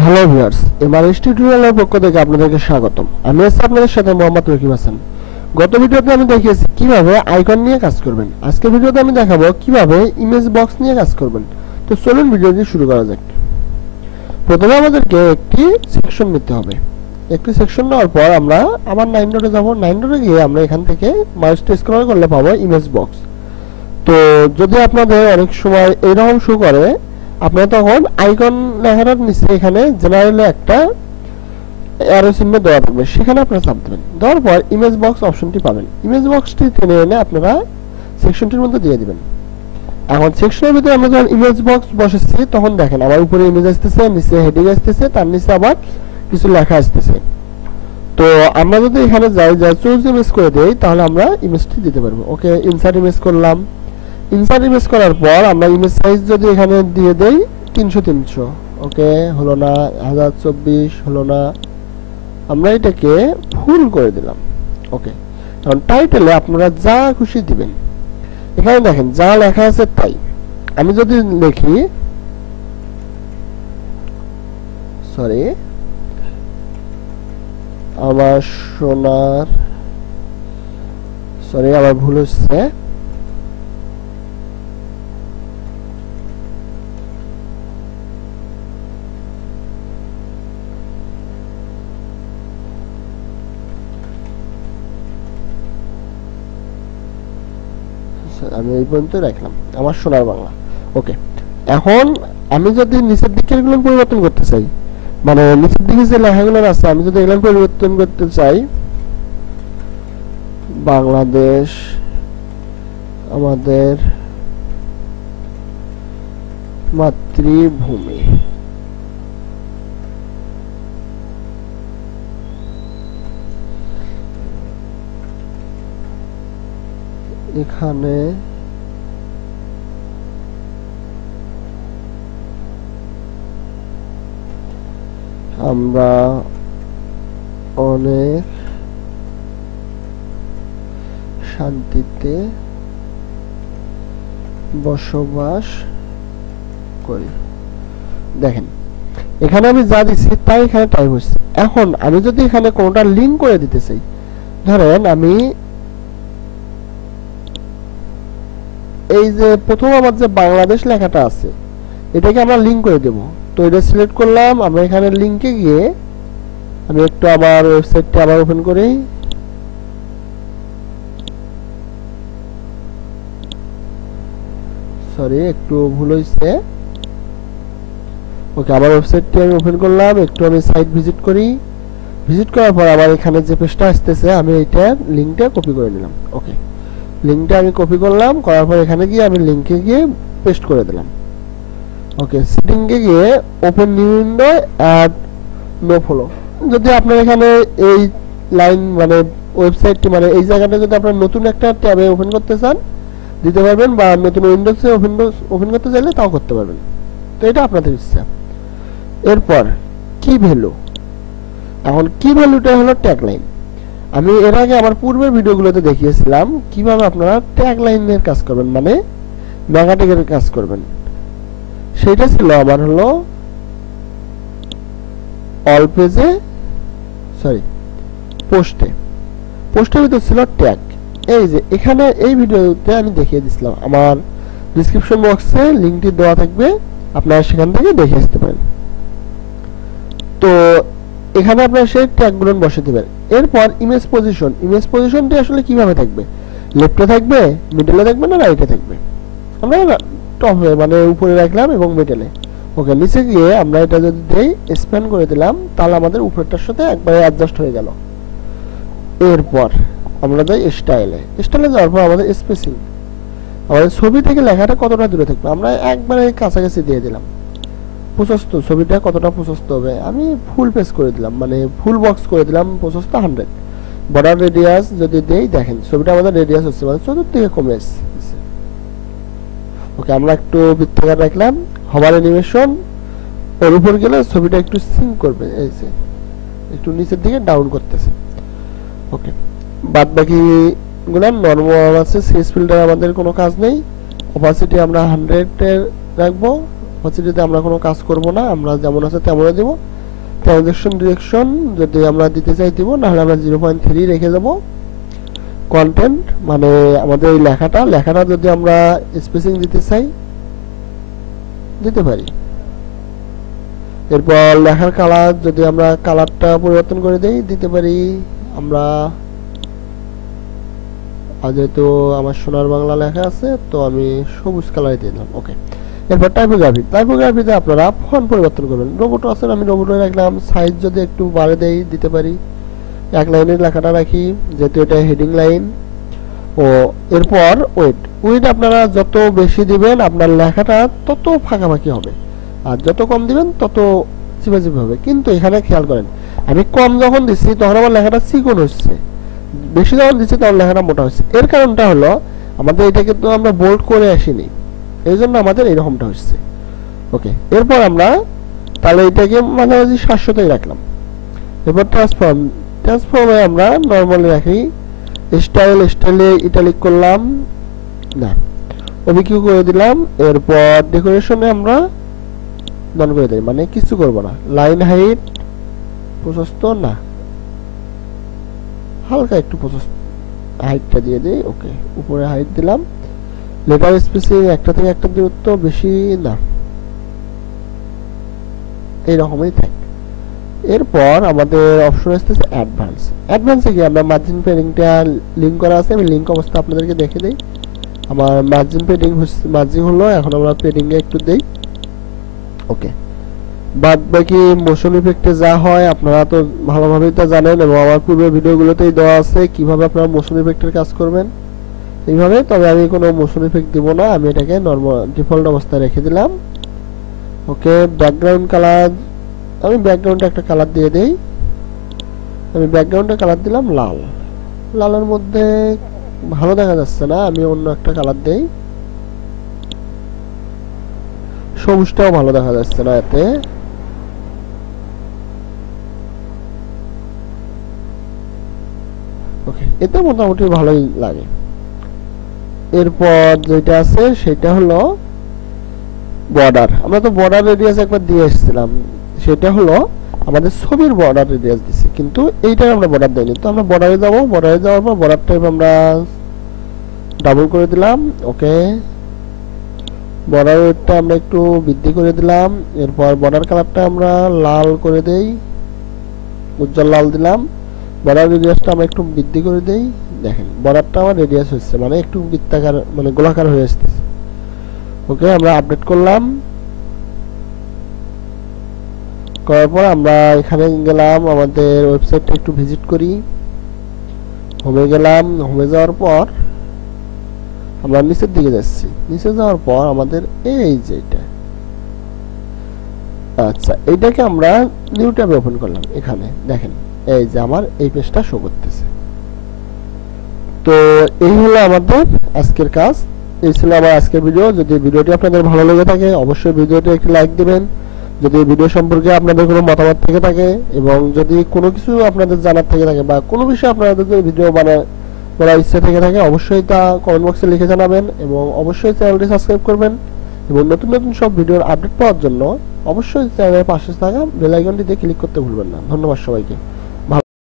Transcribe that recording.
Hello viewers, Mrs টিউটোরিয়ালের পক্ষ থেকে আপনাদেরকে স্বাগতম। আমি আছি আপনাদের সাথে মোহাম্মদ রকিব হাসান। গত ভিডিওতে আমি দেখিয়েছি কিভাবে আইকন নিয়ে কাজ করবেন। আজকের ভিডিওতে আমি দেখাবো কিভাবে ইমেজ বক্স নিয়ে কাজ করবেন। তো চলুন ভিডিওটি শুরু করা যাক। প্রথমে আমাদেরকে একটি সেকশন নিতে হবে। একটি সেকশন নেওয়ার পর আমরা আবার 9 ডটে যাব। 9 ডটে গিয়ে আমরা এখান থেকে মাউসটা স্ক্রল করলে পাবো ইমেজ বক্স। তো যদি আপনাদের অনেক সময় এরকম শো করে, আপনারা তখন আইকন লেখাটার নিচে এখানে জেনারেলে একটা অ্যারো চিহ্ন দেওয়া থাকবে, সেখানে আপনারা চাপ দেবেন। দেওয়ার পর ইমেজ বক্স অপশনটি পাবেন। ইমেজ বক্সটি টেনে এনে আপনারা সেকশনটির মধ্যে দিয়ে দিবেন। এখন সেকশনের ভিতরে আমরা যখন ইমেজ বক্স বসাচ্ছি তখন দেখেন আমার উপরে ইমেজ আসতেছে, নিচে হেডিং আসতেছে, তার নিচে আবার কিছু লেখা আসতেছে। তো আমরা যদি এখানে যাই চুজ ইমেজ করে দেই তাহলে আমরা ইমেজটি দিতে পারবো। ওকে, ইনসার্ট ইমেজ করলাম। ইনসার্ট ইমেজ করার পর আমরা ইমেজ সাইজ যদি এখানে দিয়ে দেই 300 ওকে, হলো না। 1024 হলো না। আমরা এটাকে ফুল করে দিলাম। ওকে, এখন টাইটেলে আপনারা যা খুশি দিবেন। এখানে দেখেন যা লেখা আছে তাই। আমি যদি লিখি, সরি, আমার সোনার, সরি আমার ভুল হচ্ছে, আমি এই পর্যন্ত রাখলাম, আমার সোনার বাংলা। ওকে, এখন আমি যদি নিচের দিকের গুলো পরিবর্তন করতে চাই, মানে নিচের দিকে যে লেখাগুলো আছে আমি যদি এগুলো পরিবর্তন করতে চাই, বাংলাদেশ আমাদের মাতৃভূমি, এখানে আমরা অনেক শান্তিতে বসবাস করি। দেখেন এখানে আমি যা দিচ্ছি তাই এখানে টাইপ হচ্ছে। এখন আমি যদি এখানে কোনটা লিংক করে দিতে চাই, ধরেন আমি এই যে প্রথম আমার যে বাংলাদেশ লেখাটা আছে এটাকে আমরা লিংক করে দেব। তো এটা সিলেক্ট করলাম। আমরা এখানে লিংকে গিয়ে আমি একটু আমার ওয়েবসাইটটা আবার ওপেন করি। সরি, একটু ভুল হয়েছে। ওকে, আমার ওয়েবসাইটটি আমি ওপেন করলাম। একটু আমি সাইট ভিজিট করি। ভিজিট করার পর আবার এখানে যে পেজটা আসতেছে আমি এইটার লিংকটা কপি করে নিলাম। ওকে, লিংকটা আমি কপি করলাম, করার পর এখানে গিয়ে আমি লিংকে গিয়ে পেস্ট করে দিলাম। ওকে, সেটিংয়ে গিয়ে open new window add no follow. যদি আপনার এখানে এই লাইন মানে ওয়েবসাইটটি মানে এই জায়গাটা যদি আপনার নতুন একটা ট্যাবে ওপেন করতে চান দিতে পারবেন, বা নতুন উইন্ডোজে ওপেন করতে চাইলে তাও করতে পারবেন। তো এটা আপনাদের ইচ্ছা। এরপর কি ভ্যালু, এখন কি ভ্যালুটা হলো ট্যাগ লাইন। আমি এর আগে আমার পূর্বের ভিডিওগুলোতে দেখিয়েছিলাম কিভাবে আপনারা ট্যাগ লাইনের কাজ করবেন, মানে মেগা ট্যাগের কাজ করবেন। সেটা ছিল আমার হলো অল পেজে, সরি পোস্টের ভিতর ছিল ট্যাগ। এই যে এখানে এই ভিডিওতে আমি দেখিয়ে দিছিলাম, আমার ডেসক্রিপশন বক্সে লিংকটি দেওয়া থাকবে, আপনারা সেখান থেকে দেখে আসতে পারেন। তো এখানে আপনারা সেই ট্যাগগুলো বসে দিবেন। এরপর ইমেজ পজিশনটি আসলে কিভাবে থাকবে, লেফটে থাকবে, মিডলে থাকবে না রাইটে থাকবে। আমরা টপে মানে উপরে রাখলাম এবং মিডলে। ওকে, নিচে গিয়ে আমরা এটা যদি দেই স্প্যান করে দিলাম তাহলে আমাদের উপরেরটার সাথে একবারে অ্যাডজাস্ট হয়ে গেল। এরপর আমরা যাই স্টাইলে যাওয়ার পর আমাদের স্পেসিং, আমাদের ছবি থেকে লেখাটা কতটা দূরে থাকবে আমরা একবারে কাছাকাছি দিয়ে দিলাম। প্রশস্ত, ছবিটা কতটা প্রশস্ত হবে আমি ফুল পেজ করে দিলাম, মানে ফুল বক্স করে দিলাম, প্রশস্ত 100। বর্ডার রেডিয়াস যদি দেই, দেখেন ছবিটা আমাদের রেডিয়াস হচ্ছে মানে চতুর্দিকে কমে আসছে। ওকে, আমরা একটু বৃত্তাকার রাখলাম। হবার অ্যানিমেশন ওর উপর গেলে ছবিটা একটু সিঙ্ক করবে, এই যে একটু নিচের দিকে ডাউন করতেছে। ওকে, বাদ বাকি গুলো নরমাল আছে। সিএস ফিল্টার আমাদের কোনো কাজ নেই। অপাসিটি আমরা 100 এর রাখবো, অপাসিটিতে আমরা কোনো কাজ করব না, আমরা যেমন আছে তেমনই দেব। ট্রানজ্যাকশন ডিরেকশন যদি আমরা দিতে চাই দিব, না হলে আমরা 0.3 রেখে দেব। কন্টেন্ট মানে আমাদের এই লেখাটা যদি আমরা স্পেসিং দিতে চাই দিতে পারি। এরপর লেখার কালার যদি আমরা কালারটা পরিবর্তন করে দেই দিতে পারি আমরা। যেহেতু আমার সোনার বাংলা লেখা আছে তো আমি সবুজ কালার দিয়ে দিলাম। ওকে, এরপর টাইপোগ্রাফিতে আপনারা ফন্ট পরিবর্তন করবেন। রোবট আছে, আমি রোবটে রাখলাম। সাইজ যদি একটু বাড়ে দেই দিতে পারি। এক লাইনের লেখাটা রাখি যেহেতু এটা হেডিং লাইন। ও এরপর ওয়েট আপনারা যত বেশি দিবেন আপনার লেখাটা তত ফাঁকাফাঁকি হবে, আর যত কম দিবেন তত চিপাচিপি হবে। কিন্তু এখানে খেয়াল করেন, আমি কম যখন দিচ্ছি তখন আমার লেখাটা চিকন হচ্ছে, বেশি যখন দিচ্ছি তখন লেখাটা মোটা হচ্ছে। এর কারণটা হলো আমাদের এটা কিন্তু আমরা বোল্ড করে আসিনি, এই জন্য আমাদের এরকমটা হচ্ছে। ওকে, এরপর আমরা তাহলে এটাকে মাঝামাঝি 700তেই রাখলাম। এরপর ট্রান্সফর্মে আমরা নর্মালি রাখি। স্টাইলে ইটালিক করলাম না, ওবিকিউ করে দিলাম। এরপর ডেকোরেশনে আমরা ডান করে দিই, মানে কিছু করব না। লাইন হাইট প্রশস্ত না, হালকা একটু হাইটটা দিয়ে দিই। ওকে, উপরে হাইট দিলাম। লেটার স্পেসিং একটা থেকে একটা দূরত্ব বেশি না, এইরকমই থাক। এরপর আমাদের অপশন আসতেছে অ্যাডভান্সে গিয়ে আমরা মার্জিন পেডিংটা লিঙ্ক করা আছে, আমি লিঙ্ক অবস্থা আপনাদেরকে দেখে দিই। আমার মার্জিন হলো, এখন আমরা পেডিং এ একটু দেই। ওকে, বাদ বাকি মোশন ইফেক্টে যা হয় আপনারা তো ভালোভাবেই তা জানেন, এবং আমার পূর্বের ভিডিওগুলোতেই দেওয়া আছে কিভাবে আপনারা মোশন ইফেক্টের কাজ করবেন এইভাবে। তবে আমি কোনো মোশন ইফেক্ট দিব না, আমি এটাকে নরমাল ডিফল্ট অবস্থায় রেখে দিলাম। ওকে, ব্যাকগ্রাউন্ড কালার আমি ব্যাকগ্রাউন্ডে একটা কালার দিয়ে দেই। আমি ব্যাকগ্রাউন্ডে কালার দিলাম লালের মধ্যে ভালো দেখা যাচ্ছে না, আমি অন্য একটা কালার দেই। সবুজটাও ভালো দেখা যাচ্ছে না এতে। ওকে, এতে মোটামুটি ভালোই লাগে। এরপর যেটা আছে সেটা হলো বর্ডার। আমরা তো বর্ডার রেডিয়াস একবার দিয়ে এসেছিলাম, সেটা হলো আমাদের ছবির বর্ডার রেডিয়াস দিছি, কিন্তু এইটার আমরা বর্ডার দেইনি। তো আমরা বর্ডারে যাওয়ার পর বর্ডার টাইপ আমরা ডাবল করে দিলাম। ওকে, বর্ডার ওয়েটটা আমরা একটু বৃদ্ধি করে দিলাম। এরপর বর্ডার কালারটা আমরা লাল করে দেই, উজ্জ্বল লাল দিলাম। বর্ডার রেডিয়াসটা আমরা একটু বৃদ্ধি করে দেই। দেখেন বর্ডারটা আমার রেডিয়াস হচ্ছে, মানে একটু বৃত্তাকার মানে গোলাকার হয়ে আসতেছে। ওকে, আমরা আপডেট করলাম। করার পর আমরা এখানে গেলাম, আমাদের ওয়েবসাইটটা একটু ভিজিট করি। হোমে গেলাম, হোমে যাওয়ার পর আমরা নিচের দিকে যাচ্ছি। নিচে যাওয়ার পর আমাদের এই যে এটা, আচ্ছা এইটাকে আমরা নিউ ট্যাবে ওপেন করলাম। এখানে দেখেন এই যে আমার এই পেজটা শো করতেছে। তো এই হলো আমাদের আজকের কাজ, এই ছিল আমার আজকের ভিডিও। যদি ভিডিওটি আপনাদের ভালো লেগে থাকে অবশ্যই ভিডিওটি একটি লাইক দিবেন। যদি ভিডিও সম্পর্কে আপনাদের কোনো মতামত থেকে থাকে, এবং যদি কোনো কিছু আপনাদের জানার থেকে থাকে, বা কোনো বিষয়ে আপনাদের ভিডিও করার ইচ্ছা থেকে থাকে, অবশ্যই তা কমেন্ট বক্সে লিখে জানাবেন। এবং অবশ্যই চ্যানেলটি সাবস্ক্রাইব করবেন, এবং নতুন নতুন সব ভিডিওর আপডেট পাওয়ার জন্য অবশ্যই চ্যানেলের পাশে থাকা বেল আইকনটিতে ক্লিক করতে ভুলবেন না। ধন্যবাদ সবাইকে।